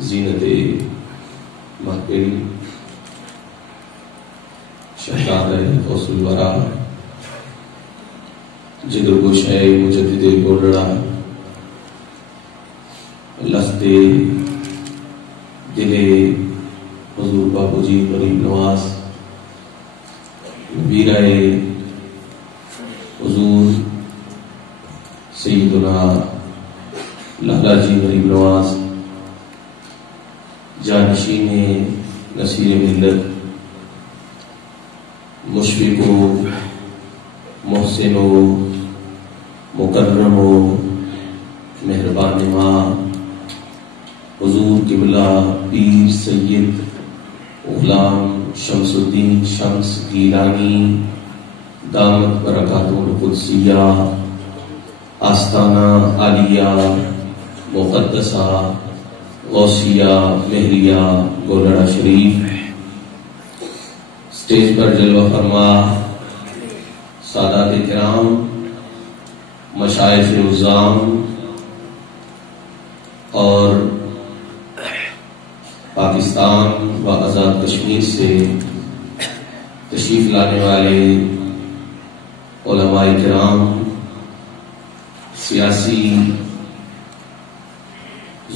زینت محفل شہزادہ غوث الورا جگر گوشہ مجدد گولڑا لفظ دل حضور بابو جی غریب نواز ویرائے حضور سیدنا لالا جی غریب نواز جانشین نصیر ملت مشفق و محسن و مکرم و مہربان ماں حضور قبلہ پیر سید غلام شمس الدین شمس گیلانی دامت برکاتہ القدسیہ آستانہ عالیہ مقدسہ غوثیہ مہریہ گولڑا شریف، اسٹیج پر جلوہ فرما سادات کرام، مشائخ عظام اور پاکستان و آزاد کشمیر سے تشریف لانے والے علماء کرام، سیاسی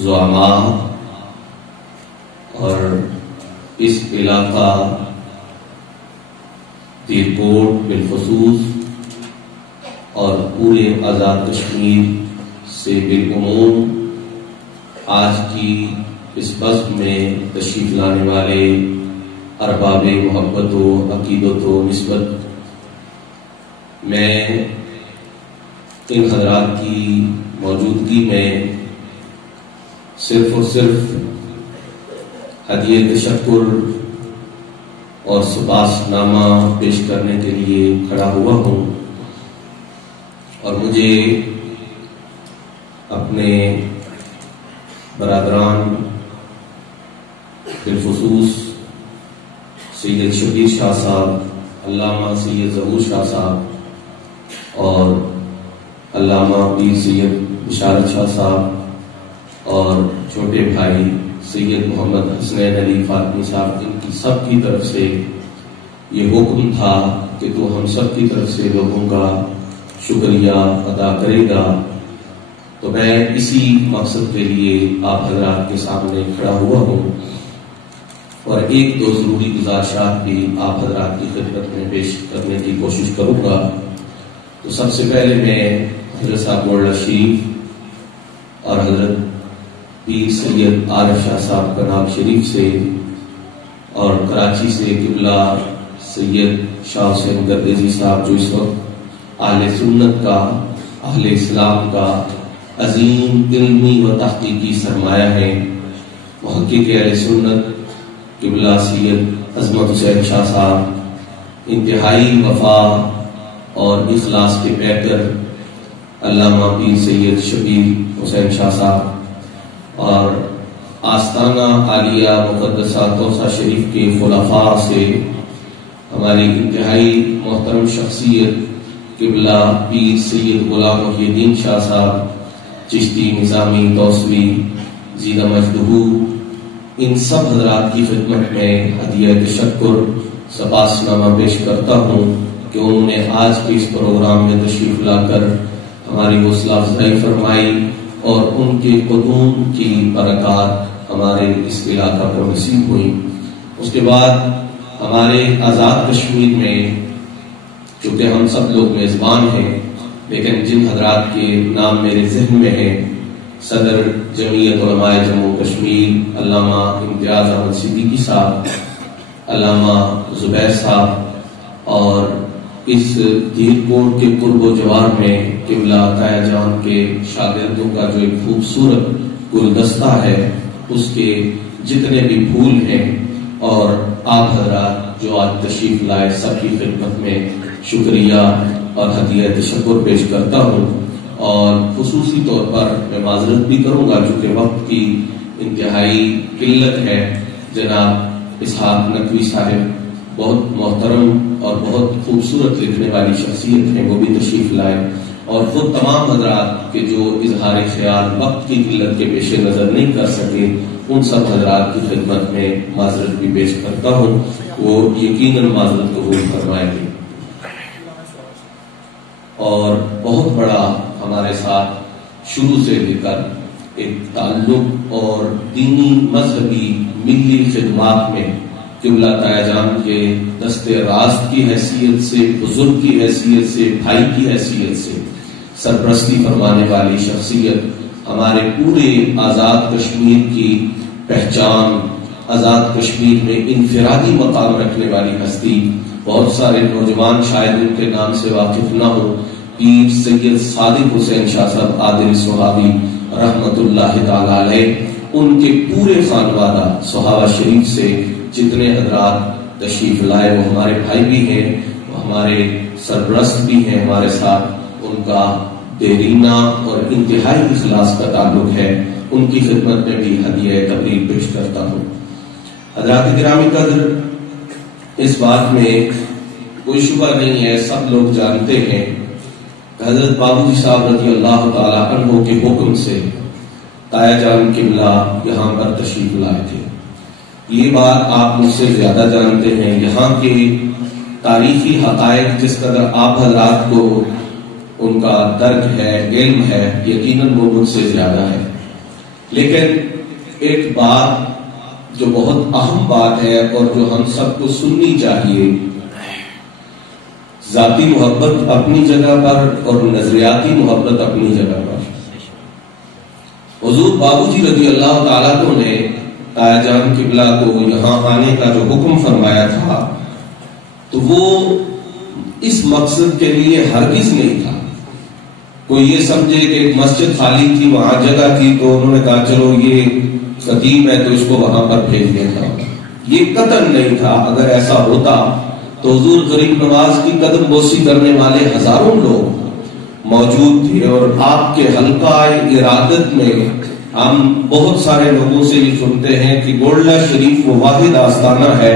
زعماء اور اس علاقہ دیرکوٹ بالخصوص اور پورے آزاد کشمیر سے بالعموم آج کی اس بزم میں تشریف لانے والے ارباب محبت و عقیدت و نسبت، میں ان حضرات کی موجودگی میں صرف اور صرف ہدیہ تشکر اور سپاس نامہ پیش کرنے کے لیے کھڑا ہوا ہوں، اور مجھے اپنے برادران بالخصوص سید شبیر شاہ صاحب، علامہ سید ظہور شاہ صاحب اور علامہ پیر سید بشارت شاہ صاحب اور چھوٹے بھائی سید محمد حسنین علی فاطمی صاحب، ان کی سب کی طرف سے یہ حکم تھا کہ تو ہم سب کی طرف سے لوگوں کا شکریہ ادا کرے گا، تو میں اسی مقصد کے لیے آپ حضرات کے سامنے کھڑا ہوا ہوں، اور ایک دو ضروری گزارشات بھی آپ حضرات کی خدمت میں پیش کرنے کی کوشش کروں گا۔ تو سب سے پہلے میں حضرت صاحب گولڑا شریف اور حضرت پیر سید عارف شاہ صاحب کناب شریف سے اور کراچی سے قبلہ سید شاہ حسین گردیزی صاحب، جو اس وقت اہل سنت کا، اہل اسلام کا عظیم علمی و تحقیقی سرمایہ ہے، محقق اہل سنت قبلہ سید عظمت حسین شاہ صاحب، انتہائی وفا اور اخلاص کے پیکر علامہ پیر سید شبیر حسین شاہ صاحب، اور آستانہ عالیہ مقدسہ توسہ شریف کے خلفاء سے ہماری انتہائی محترم شخصیت قبلہ پیر سید غلام محی الدین شاہ صاحب چشتی نظامی توسوی زیدہ مجدہو، ان سب حضرات کی خدمت میں ہدیہ تشکر سپاس نامہ پیش کرتا ہوں کہ انہوں نے آج کے اس پروگرام میں تشریف لا کر ہماری حوصلہ افزائی فرمائی، اور ان کے قدوم کی برکات ہمارے اس علاقہ پر نصیب ہوئی۔ اس کے بعد ہمارے آزاد کشمیر میں، چونکہ ہم سب لوگ میزبان ہیں، لیکن جن حضرات کے نام میرے ذہن میں ہیں، صدر جمعیت علماء جموں کشمیر علامہ امتیاز احمد صدیقی صاحب، علامہ زبیر صاحب، اور اس دیرکوٹ کے قرب و جوار میں قبلہ تایا جان کے شاگردوں کا جو ایک خوبصورت گلدستہ ہے، اس کے جتنے بھی پھول ہیں، اور آپ حضرات جو آج تشریف لائے، سب کی خدمت میں شکریہ اور ہدیہ تشکر پیش کرتا ہوں، اور خصوصی طور پر میں معذرت بھی کروں گا چونکہ وقت کی انتہائی قلت ہے۔ جناب اسحاق نقوی صاحب بہت محترم اور بہت خوبصورت لکھنے والی شخصیت ہیں، وہ بھی تشریف لائے، اور خود تمام حضرات کے جو اظہار خیال وقت کی قلت کے پیش نظر نہیں کر سکے، ان سب حضرات کی خدمت میں معذرت بھی پیش کرتا ہوں، وہ یقیناً معذرت قبول فرمائیں گے۔ اور بہت بڑا ہمارے ساتھ شروع سے لے کر ایک تعلق اور دینی مذہبی ملی خدمات میں قبلہ تایا جان کے دستے راست کی حیثیت سے، بزرگ کی حیثیت سے، بھائی کی حیثیت سے سرپرستی فرمانے والی شخصیت، ہمارے پورے آزاد کشمیر کی پہچان، آزاد کشمیر میں انفرادی مقام رکھنے والی ہستی، بہت سارے نوجوان شاید ان کے نام سے واقف نہ ہو، پیر سید صادق حسین شاہ صاحب عادل صحابی رحمت اللہ تعالی علیہ، ان کے پورے خانوادہ صحابہ شریف سے جتنے حضرات تشریف لائے وہ ہمارے بھائی بھی ہیں، وہ ہمارے سرپرست بھی ہیں ہمارے ساتھ، ان کا دیرینہ اور انتہائی اخلاص کا تعلق ہے، ان کی خدمت میں بھی ہدیہ تبریک پیش کرتا ہوں۔ حضرات گرامی قدر، اس بات میں کوئی شبہ نہیں ہے، سب لوگ جانتے ہیں کہ حضرت بابو جی صاحب رضی اللہ تعالی عنہ کے حکم سے تایا جان قبلہ یہاں پر تشریف لائے تھے۔ یہ بات آپ مجھ سے زیادہ جانتے ہیں، یہاں کے تاریخی حقائق جس قدر آپ حضرات کو ان کا درک ہے، علم ہے، یقیناً وہ مجھ سے زیادہ ہے، لیکن ایک بات جو بہت اہم بات ہے اور جو ہم سب کو سننی چاہیے، ذاتی محبت اپنی جگہ پر اور نظریاتی محبت اپنی جگہ پر۔ حضور بابو جی رضی اللہ تعالیٰ عنہ نے تایا جان قبلہ کو یہاں آنے کا جو حکم فرمایا تھا تو وہ اس مقصد کے لیے ہرگز نہیں تھا کوئی یہ سمجھے کہ ایک مسجد خالی تھی، وہاں جگہ تھی تو انہوں نے کہا چلو یہ قدیم ہے تو اس کو وہاں پر بھیج دیتا ہوں، یہ قطعاً نہیں تھا۔ اگر ایسا ہوتا تو حضور غریب نواز کی قدم بوسی کرنے والے ہزاروں لوگ موجود تھے، اور آپ کے حلقہ ارادت میں ہم بہت سارے لوگوں سے یہ سنتے ہیں کہ گولڈا شریف وہ واحد آستانہ ہے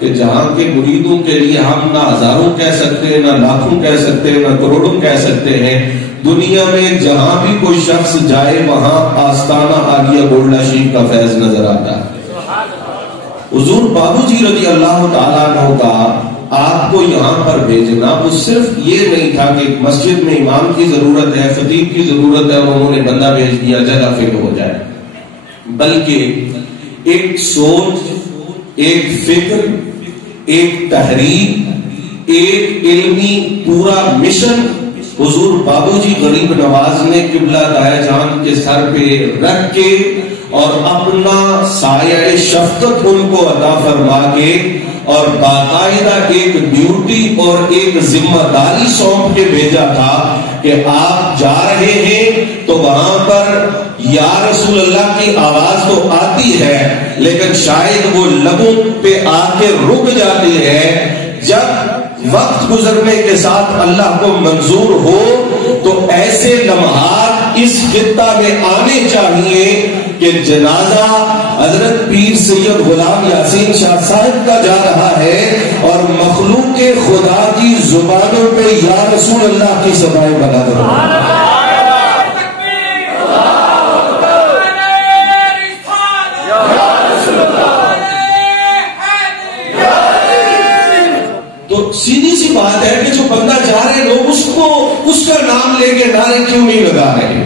کہ جہاں کے مریدوں کے لیے ہم نہ ہزاروں کہہ سکتے ہیں، نہ لاکھوں کہہ سکتے ہیں، نہ کروڑوں کہہ سکتے ہیں، دنیا میں جہاں بھی کوئی شخص جائے وہاں آستانہ عالیہ گولڈا شریف کا فیض نظر آتا ہے۔ حضور بابو جی رضی اللہ تعالیٰ عنہ کا آپ کو یہاں پر بھیجنا وہ صرف یہ نہیں تھا کہ مسجد میں امام کی ضرورت ہے، خطیب کی ضرورت ہے اور انہوں نے بندہ بھیج دیا جگہ فکر ہو جائے، بلکہ ایک سوچ، ایک فکر، ایک تحریک، ایک علمی پورا مشن حضور بابو جی غریب نواز نے قبلہ تایا جان کے سر پہ رکھ کے اور اپنا سایہ شفقت ان کو عطا فرما کے اور باقاعدہ ایک ڈیوٹی اور ایک ذمہ داری سونپ کے بھیجا تھا کہ آپ جا رہے ہیں تو وہاں پر یا رسول اللہ کی آواز تو آتی ہے لیکن شاید وہ لبوں پہ آ کے رک جاتی ہے، جب وقت گزرنے کے ساتھ اللہ کو منظور ہو تو ایسے لمحات اس خطہ میں آنے چاہیے کہ جنازہ حضرت پیر سید غلام یاسین شاہ صاحب کا جا رہا ہے اور مخلوق خدا کی زبانوں پہ یا رسول اللہ کی صدائیں بلند ہو۔ تو سیدھی سی بات ہے کہ جو بندہ جا رہے لوگ اس کا نام لے کے نعرے کیوں نہیں لگا رہے،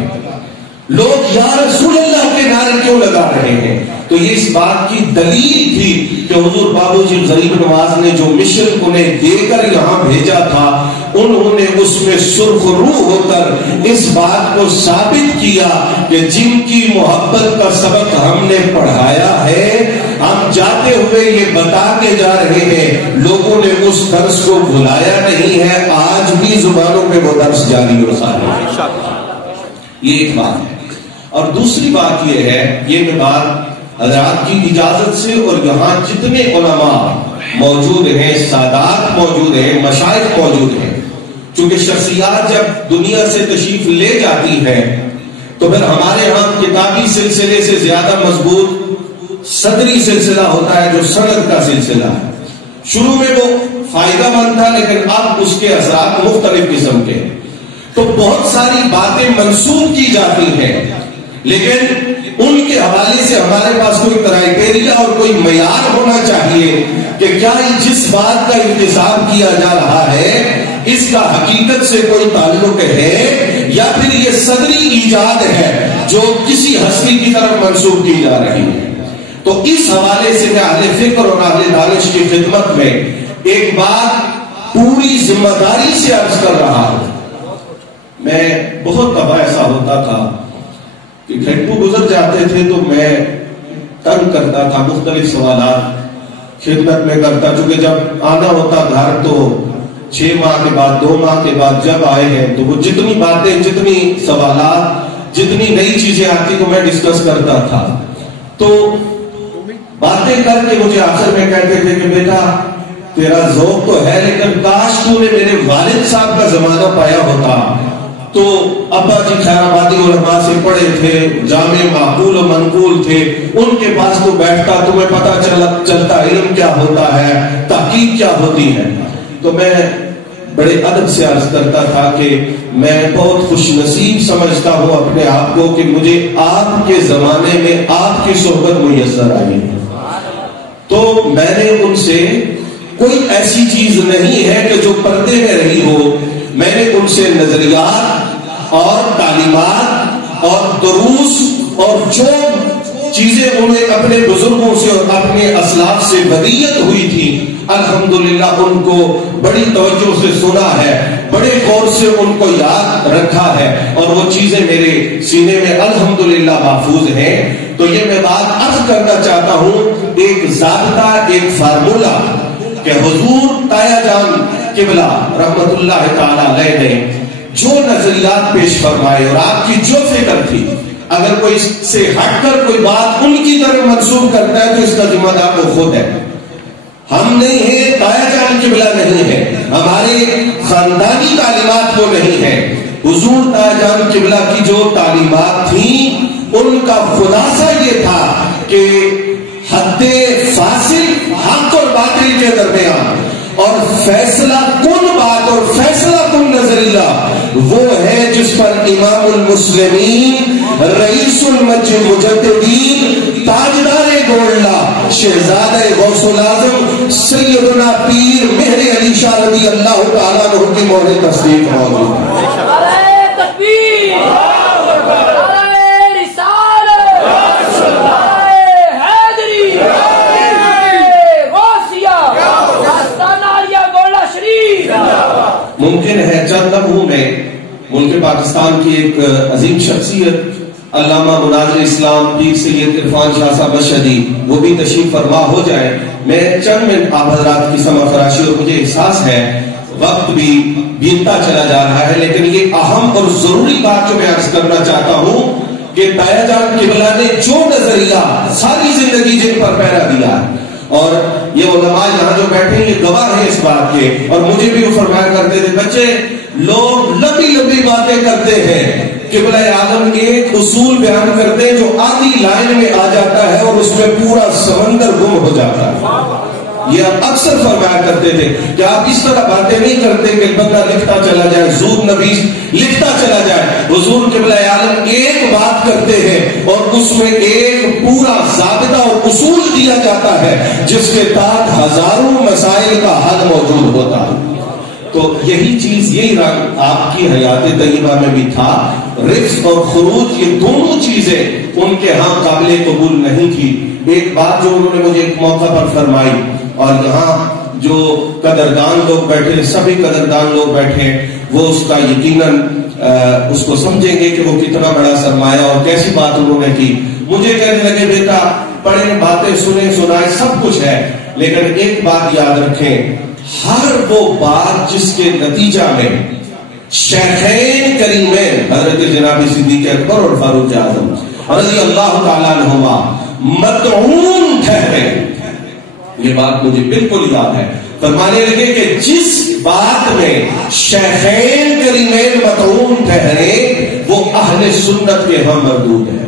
لوگ یا رسول اللہ کے نعرے کیوں لگا رہے ہیں؟ تو یہ اس بات کی دلیل تھی کہ حضور بابو جی غریب نواز نے جو مشن انہیں دے کر یہاں بھیجا تھا انہوں نے اس میں سرخ روح ہو کر اس بات کو ثابت کیا کہ جن کی محبت کا سبق ہم نے پڑھایا ہے ہم جاتے ہوئے یہ بتا کے جا رہے ہیں، لوگوں نے اس درس کو بھلایا نہیں ہے، آج بھی زبانوں پہ وہ درس جاری و ساری ہے۔ یہ ایک بات ہے، اور دوسری بات یہ ہے، یہ میں بات حضرات کی اجازت سے اور یہاں جتنے علماء موجود ہیں، سادات موجود ہیں، مشائخ موجود ہیں، چونکہ شخصیات جب دنیا سے تشریف لے جاتی ہیں تو پھر ہمارے ہاں کتابی سلسلے سے زیادہ مضبوط صدری سلسلہ ہوتا ہے جو سند کا سلسلہ ہے۔ شروع میں وہ فائدہ مند تھا لیکن اب اس کے اثرات مختلف قسم کے ہیں۔ تو بہت ساری باتیں منسوخ کی جاتی ہیں، لیکن ان کے حوالے سے ہمارے پاس کوئی کرائیٹیریا اور کوئی معیار ہونا چاہیے کہ کیا جس بات کا انتظام کیا جا رہا ہے اس کا حقیقت سے کوئی تعلق ہے یا پھر یہ صدری ایجاد ہے جو کسی ہستی کی طرف منسوخ کی جا رہی ہے۔ تو اس حوالے سے میں اہل فکر اور اہل دانش کی خدمت میں ایک بات پوری ذمہ داری سے عرض کر رہا ہوں۔ میں بہت دفعہ ایسا ہوتا تھا کہ گھنٹوں گزر جاتے تھے تو میں تنگ کرتا تھا، مختلف سوالات خدمت میں کرتا، چونکہ جب آنا ہوتا گھر تو 6 ماہ کے بعد 2 ماہ کے بعد جب آئے ہیں تو وہ جتنی باتیں، جتنی سوالات، جتنی نئی چیزیں آتی تو میں ڈسکس کرتا تھا۔ تو باتیں کر کے مجھے آخر میں کہتے تھے کہ بیٹا تیرا ذوق تو ہے لیکن کاش تو نے میرے والد صاحب کا زمانہ پایا ہوتا تو ابا جی خیر آبادی علماء سے پڑھے تھے، جامع معقول و منقول تھے، ان کے پاس تو بیٹھتا تمہیں پتا چلتا علم کیا ہوتا ہے، تحقیق کیا ہوتی ہے۔ تو میں بڑے ادب سے عرض کرتا تھا کہ میں بہت خوش نصیب سمجھتا ہوں اپنے آپ کو کہ مجھے آپ کے زمانے میں آپ کی صحبت میسر آئی ہے۔ تو میں نے ان سے کوئی ایسی چیز نہیں ہے کہ جو پردے میں رہی ہو، میں نے ان سے نظریات اور تعلیمات اور دروس اور جو چیزیں انہیں اپنے بزرگوں سے اور اپنے اسلاف سے ودیت ہوئی تھی الحمدللہ ان کو بڑی توجہ سے سنا ہے، بڑے غور سے ان کو یاد رکھا ہے اور وہ چیزیں میرے سینے میں الحمدللہ محفوظ ہیں۔ تو یہ میں بات عرض کرنا چاہتا ہوں، ایک ضابطہ، ایک فارمولہ کہ حضور تایا جان قبلہ رحمت اللہ تعالی علیہ نے جو نظریات پیش فرمائے اور آپ کی جو فکر تھی، اگر کوئی اس سے ہٹ کر کوئی بات ان کی طرف منسوخ کرتا ہے تو اس کا ذمہ دار وہ خود ہے، ہم نہیں ہیں، تایا جان قبلہ نہیں ہے، ہمارے خاندانی تعلیمات وہ نہیں ہے۔ حضور تایا جان قبلہ کی جو تعلیمات تھیں ان کا خلاصہ یہ تھا کہ حد فاصل حق اور باطل کے درمیان اور فیصلہ کن بات اور فیصلہ کن نظریہ وہ ہے جس پر امام المسلمین، رئیس المجددین، تاجدار گولڈا، شہزادہ غوث العظم سیدنا پیر مہر علی شاہ رضی اللہ تعالیٰ عنہ کی مہر تصدیق موجود ہے۔ ممکن ہے چند لمحوں میں ملک پاکستان کی ایک عظیم شخصیت علامہ مناظر اسلام پیر سید عرفان شاہ صاحب مشہدی وہ بھی تشریف فرما ہو جائے۔ میں چند منٹ آپ حضرات کی سمع فراشی اور مجھے احساس ہے وقت بھی بیتتا چلا جا رہا ہے، لیکن یہ اہم اور ضروری بات جو میں عرض کرنا چاہتا ہوں کہ تایا جان قبلہ نے جو نظریہ ساری زندگی جن پر پہرا دیا ہے اور یہ علماء یہاں جو بیٹھے ہیں یہ گواہ ہیں اس بات کے، اور مجھے بھی وہ فرمایا کرتے تھے بچے لوگ لمبی لمبی باتیں کرتے ہیں، قبلہ اعظم ایک اصول بیان کرتے ہیں جو آدھی لائن میں آ جاتا ہے اور اس میں پورا سمندر گم ہو جاتا ہے۔ یہ آپ اکثر فرمایا کرتے تھے کہ آپ اس طرح باتیں نہیں کرتے کہ بندہ لکھتا چلا جائے، زور نویس لکھتا چلا جائے۔ حضور قبلہ عالم ایک بات کرتے ہیں اور اس میں ایک پورا ضابطہ اور اصول دیا جاتا ہے جس کے تحت ہزاروں مسائل کا حل موجود ہوتا ہے۔ تو یہی چیز، یہی رنگ آپ کی حیات طیبہ میں بھی تھا۔ رفض اور خروج یہ دونوں چیزیں ان کے ہاں قابل قبول نہیں تھی۔ ایک بات جو انہوں نے مجھے ایک موقع پر فرمائی، اور یہاں جو قدردان لوگ بیٹھے، سبھی قدردان لوگ بیٹھے، وہ اس کا یقیناً اس کو سمجھیں گے کہ وہ کتنا بڑا سرمایہ اور کیسی بات انہوں نے کی۔ مجھے کہنے لگے بیٹا پڑھیں، باتیں سنیں، سنائیں، سب کچھ ہے، لیکن ایک بات یاد رکھیں، ہر وہ بات جس کے نتیجہ میں شیخین کریمین حضرت جناب صدیق اکبر اور فاروق اعظم رضی اللہ تعالیٰ عنہما مطعون ٹھہرے، یہ بات مجھے بالکل یاد ہے، فرمانے لگے کہ جس بات میں شیخین کریمین مطعون ٹھہرے وہ اہل سنت کے ہاں مردود ہے۔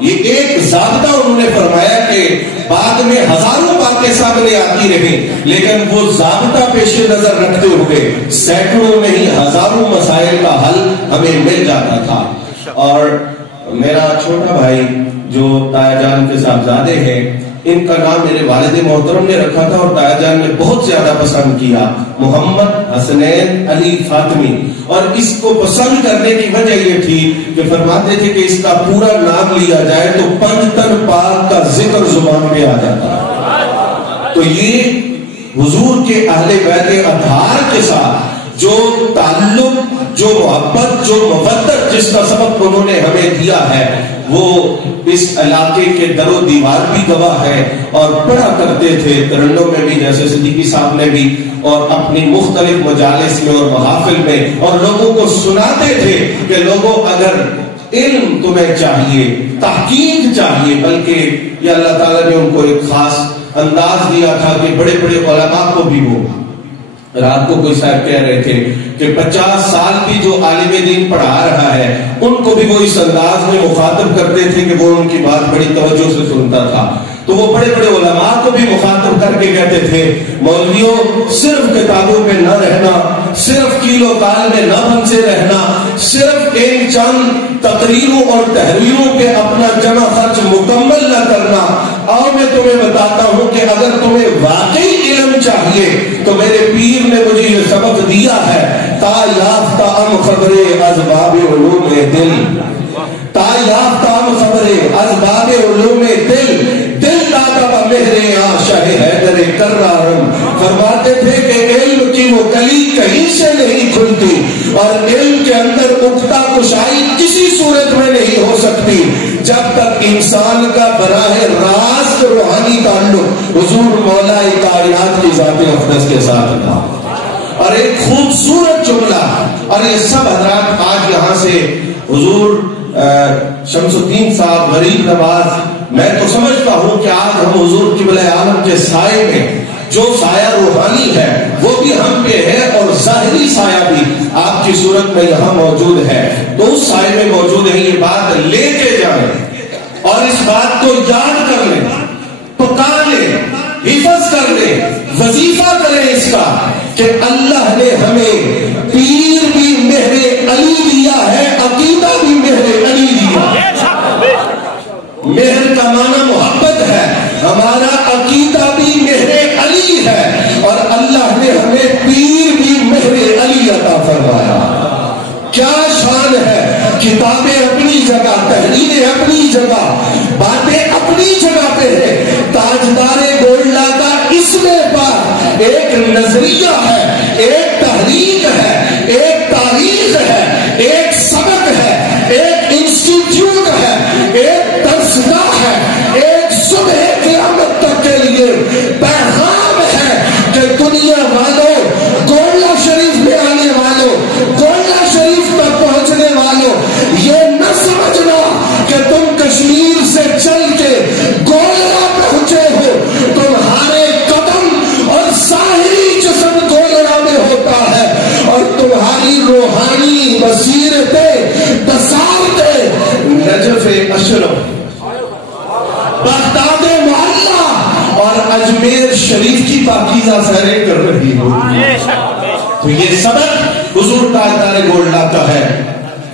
یہ ایک ضابطہ انہوں نے فرمایا کہ بعد میں ہزاروں باتیں کے سامنے آتی رہی، لیکن وہ ضابطہ پیش نظر رکھتے ہوئے سینکڑوں نہیں ہزاروں مسائل کا حل ہمیں مل جاتا تھا۔ اور میرا چھوٹا بھائی جو تایا جان کے صاحبزادے ہیں، ان کا نام میرے والد محترم نے رکھا تھا اور تایا جان نے بہت زیادہ پسند کیا، محمد حسنین علی فاطمی۔ اور اس کو پسند کرنے کی وجہ یہ تھی کہ فرماتے تھے کہ اس کا پورا نام لیا جائے تو پنجتن پاک کا ذکر زبان پہ آ جاتا ہے۔ تو یہ حضور کے اہل بیت اطہار کے ساتھ جو تعلق، جو محبت، جو مودت جس کا سبب انہوں نے ہمیں دیا ہے، وہ اس علاقے کے در و دیوار بھی گواہ ہے۔ اور پڑھا کرتے تھے ترنم میں بھی، جیسے صدیقی صاحب نے بھی، اور اپنی مختلف مجالس میں اور محافل میں، اور لوگوں کو سناتے تھے کہ لوگوں اگر علم تمہیں چاہیے، تحقیق چاہیے، بلکہ یہ اللہ تعالیٰ نے ان کو ایک خاص انداز دیا تھا کہ بڑے بڑے علماء کو بھی وہ رات کو کوئی صاحب کہہ رہے تھے کہ 50 سال بھی جو عالم دین پڑھا رہا ہے ان کو بھی وہ اس انداز میں مخاطب کرتے تھے کہ وہ ان کی بات بڑی توجہ سے سنتا تھا۔ تو وہ بڑے بڑے علماء کو بھی مخاطب کر کے کہتے تھے، مولویوں صرف کتابوں میں نہ رہنا، صرف کیلو کال میں نہ بنتے رہنا، صرف ایک چند تقریروں اور تحریروں پہ اپنا جمع خرچ مکمل نہ کرنا۔ اور میں تمہیں بتاتا ہوں کہ اگر تمہیں واقعی علم چاہیے تو میرے پیر نے مجھے یہ سبق دیا ہے، تا یافتہ ام خبرے اسباب علوم دل، تا یافتہ ام خبرے اسباب علوم دل، دل داتا مہرے آشہ حیدر کرارم۔ فرماتے تھے کہ علم کی وہ کلی کہیں سے نہیں کھلتی اور علم کے اندر نقطہ کشائی کسی صورت میں نہیں ہو سکتی جب تک انسان کا براہ راست روحانی تعلق حضور مولا کائنات کی ذات اقدس کے ساتھ تھا۔ اور ایک خوبصورت جملہ، اور یہ سب حضرات آج یہاں سے حضور شمس الدین صاحب غریب نواز، میں تو سمجھتا ہوں کہ آج ہم حضور قبلہ عالم کے سائے میں جو سایہ روحانی ہے وہ بھی ہم پہ ہے، اور ظاہری سایہ بھی آپ کی صورت میں یہاں موجود ہے، تو اس سائے میں موجود ہے۔ یہ بات لے کے جائیں اور اس بات کو یاد کر لیں، پکا لیں، حفظ کر لیں، وظیفہ کریں اس کا کہ اللہ نے ہمیں پیر بھی مہر علی دیا ہے، عقیدہ بھی مہر علی دیا ہے۔ مہر کا معنی محبت ہے، ہمارا عقیدہ بھی مہر علی ہے، اور اللہ نے ہمیں پیر بھی مہر علی عطا فرمایا۔ کیا شان ہے! کتابیں اپنی جگہ، تحریریں اپنی جگہ، باتیں اپنی جگہ پہ ہے۔ تاجدار گولڈا کا اس میں پر ایک نظریہ ہے، ایک تحریک ہے، ایک تاریخ ہے، ایک سبق ہے، ایک انسٹیٹیوٹ ہے، ایک درسگاہ ہے، ایک صبح قیامت تک کے لیے پیغام ہے کہ دنیا والوں، گولڈا شریف میں آنے والوں، گولڈا شریف تک پہنچنے والوں، یہ نہ سمجھنا کہ تم کشمیر سے چل کے گولڈا پہنچے ہو، تمہارے قدم اور ظاہری جسم گولڈا میں ہوتا ہے، اور تمہاری روحانی بصیرتیں، بصارتیں نجف اشرف، بغداد معلیٰ اور اجمیر شریف کی پاکیزہ سیریں کر رہی ہو۔ تو یہ سبق حضور تاجدار گولڈا کا ہے۔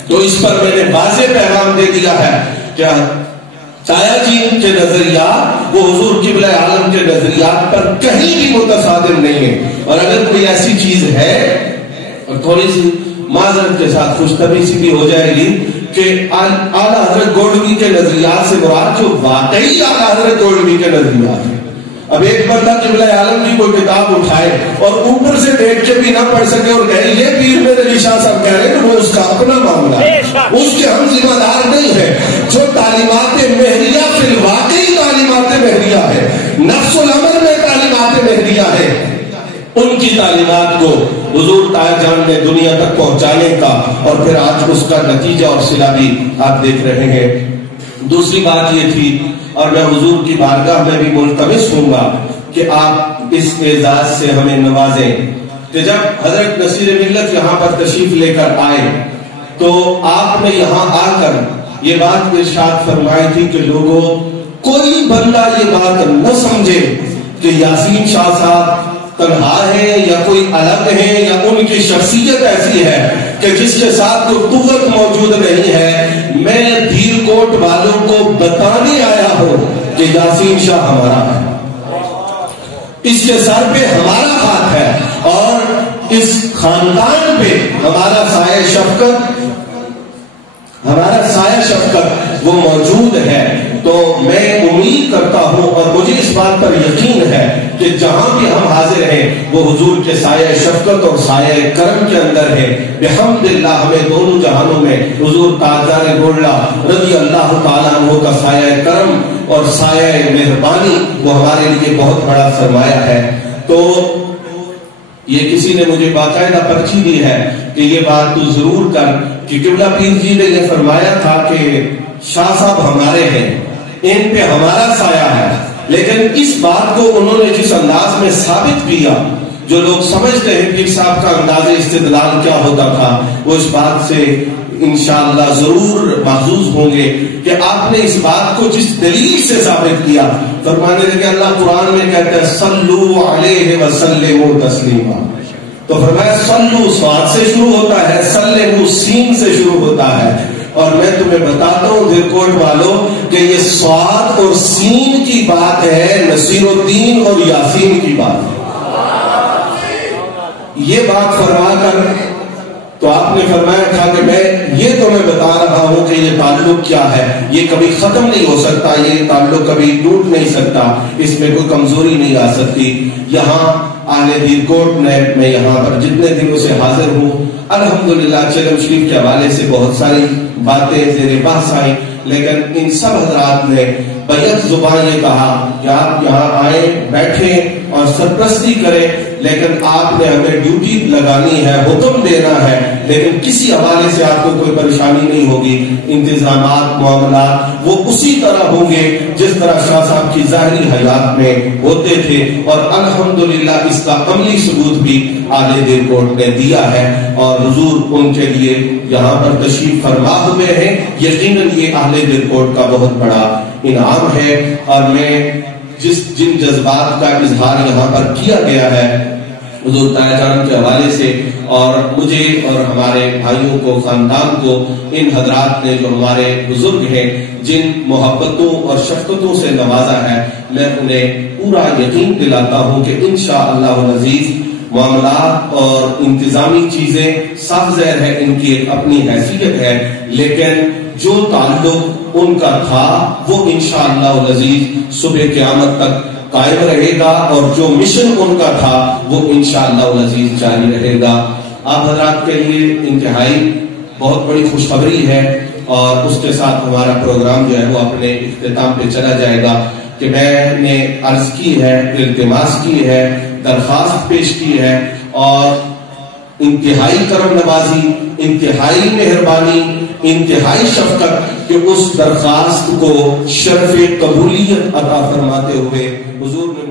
تو اس پر میں نے واضح پیغام دے دیا ہے کہ تایا جی کے نظریات وہ حضور قبلہ عالم کے نظریات پر کہیں بھی متصادم نہیں ہے۔ اور اگر کوئی ایسی چیز ہے، اور تھوڑی سی معذرت کے ساتھ خوش طبعی سی بھی ہو جائے گی کہ اعلیٰ حضرت گولڈوی کے نظریات سے مراد جو واقعی اعلیٰ حضرت گولڈوی کے نظریات ہیں۔ اب ایک بندہ قبلہ عالم کی کوئی کتاب اٹھائے اور اوپر سے دیکھ کے بھی نہ پڑھ سکے اور کہے یہ پیر میرے علی شاہ صاحب کہہ رہے ہیں، وہ اس کا اپنا معاملہ ہے، اس کے ہم ذمہ دار نہیں ہے۔ جو تعلیمات مہریہ فی الواقعی تعلیمات مہریہ ہے، نفس الامر میں تعلیمات مہریہ ہے، ان کی تعلیمات کو حضور تایا جان نے دنیا تک پہنچانے کا، اور پھر آج اس کا نتیجہ اور صلہ بھی آپ دیکھ رہے ہیں۔ دوسری بات یہ تھی، اور میں حضور کی بارگاہ میں بھی ملتمس ہوں گا کہ آپ اس اعزاز سے ہمیں نوازیں کہ جب حضرت نصیر ملت یہاں پر تشریف لے کر آئے تو آپ نے یہاں آ کر یہ بات ارشاد فرمائی تھی کہ لوگوں، کوئی بندہ یہ بات نہ سمجھے کہ یاسین شاہ صاحب تنہا ہے یا کوئی الگ ہے یا ان کی شخصیت ایسی ہے کہ جس کے ساتھ کوئی قوت موجود نہیں ہے. میں دھیر کوٹ والوں کو بتانے آیا ہوں کہ یاسین شاہ ہمارا ہے, اس کے سر پہ ہمارا ہاتھ ہے اور اس خاندان پہ ہمارا سایہ شفقت وہ موجود ہے. تو میں امید کرتا ہوں اور مجھے اس بات پر یقین ہے کہ جہاں بھی ہم حاضر ہیں وہ حضور کے سایہ شفقت اور سایہ کرم کے اندر ہے. بحمداللہ ہمیں دونوں جہانوں میں حضور تاجدار گولڑا رضی اللہ تعالیٰ عنہ کا سایہ کرم اور سایہ مہربانی وہ ہمارے لیے بہت بڑا سرمایہ ہے. تو یہ کسی نے مجھے باقاعدہ پرچی دی ہے کہ یہ بات تو ضرور کر کہ قبلہ پیر جی نے یہ فرمایا تھا کہ شاہ صاحب ہمارے ہیں, ان پہ ہمارا سایہ ہے. لیکن اس بات کو انہوں نے جس انداز میں ثابت کیا, جو لوگ سمجھتے ہیں پیر صاحب کا انداز استدلال کیا ہوتا تھا, وہ اس بات سے انشاءاللہ ضرور محظوظ ہوں گے کہ آپ نے اس بات کو جس دلیل سے ثابت کیا. فرمانے لگے اللہ قرآن میں کہتا ہے صلو علیہ وسلموا تسلیما. تو فرمایا صلو صاد سے شروع ہوتا ہے, سلموا سین سے شروع ہوتا ہے. اور میں تمہیں بتاتا ہوں دھیر کوٹ والوں کہ یہ صاد اور سین کی بات ہے, نصیر الدین اور یاسین کی بات ہے. یہ بات فرما کر تو آپ نے فرمایا تھا کہ میں یہ تمہیں بتا رہا ہوں کہ یہ تعلق کیا ہے, یہ کبھی ختم نہیں ہو سکتا, یہ تعلق کبھی ٹوٹ نہیں سکتا, اس میں کوئی کمزوری نہیں آ سکتی. یہاں آنے دھیر کوٹ میں یہاں پر جتنے دنوں سے حاضر ہوں الحمدللہ چلم شریف کے حوالے سے بہت ساری باتیں زیر بحث آئیں, لیکن ان سب حضرات نے بیک زبان یہ کہا کہ آپ یہاں آئیں بیٹھیں اور سرپرستی کریں, لیکن آپ نے ہمیں ڈیوٹی لگانی ہے, حکم دینا ہے, لیکن کسی حوالے سے آپ کو کوئی پریشانی نہیں ہوگی. انتظامات معاملات وہ اسی طرح ہوں گے جس طرح شاہ صاحب کی ظاہری حیات میں ہوتے تھے, اور الحمدللہ اس کا عملی ثبوت بھی آل دھیر کوٹ نے دیا ہے, اور حضور ان کے لیے یہاں پر تشریف فرما ہوئے ہیں. یقیناً یہ اہل دھیر کوٹ کا بہت بڑا انعام ہے, اور میں جن جذبات کا اظہار یہاں پر کیا گیا ہے حضور تایا جان کے حوالے سے, اور مجھے اور ہمارے بھائیوں کو خاندان کو ان حضرات نے جو ہمارے بزرگ ہیں جن محبتوں اور شفقتوں سے نوازا ہے, میں انہیں پورا یقین دلاتا ہوں کہ انشاءاللہ العزیز معاملات اور انتظامی چیزیں صاف ظاہر ہے ان کی ایک اپنی حیثیت ہے, لیکن جو تعلق ان کا تھا وہ انشاءاللہ العزیز صبح قیامت تک قائم رہے گا, اور جو مشن ان کا تھا وہ انشاءاللہ العزیز جاری رہے گا. آپ حضرات کے لیے انتہائی بہت بڑی خوشخبری ہے, اور اس کے ساتھ ہمارا پروگرام جو ہے وہ اپنے اختتام پہ چلا جائے گا کہ میں نے عرض کی ہے, التماس کی ہے, درخواست پیش کی ہے, اور انتہائی کرم نوازی, انتہائی مہربانی, انتہائی شفقت کہ اس درخواست کو شرف قبولیت عطا فرماتے ہوئے حضور نے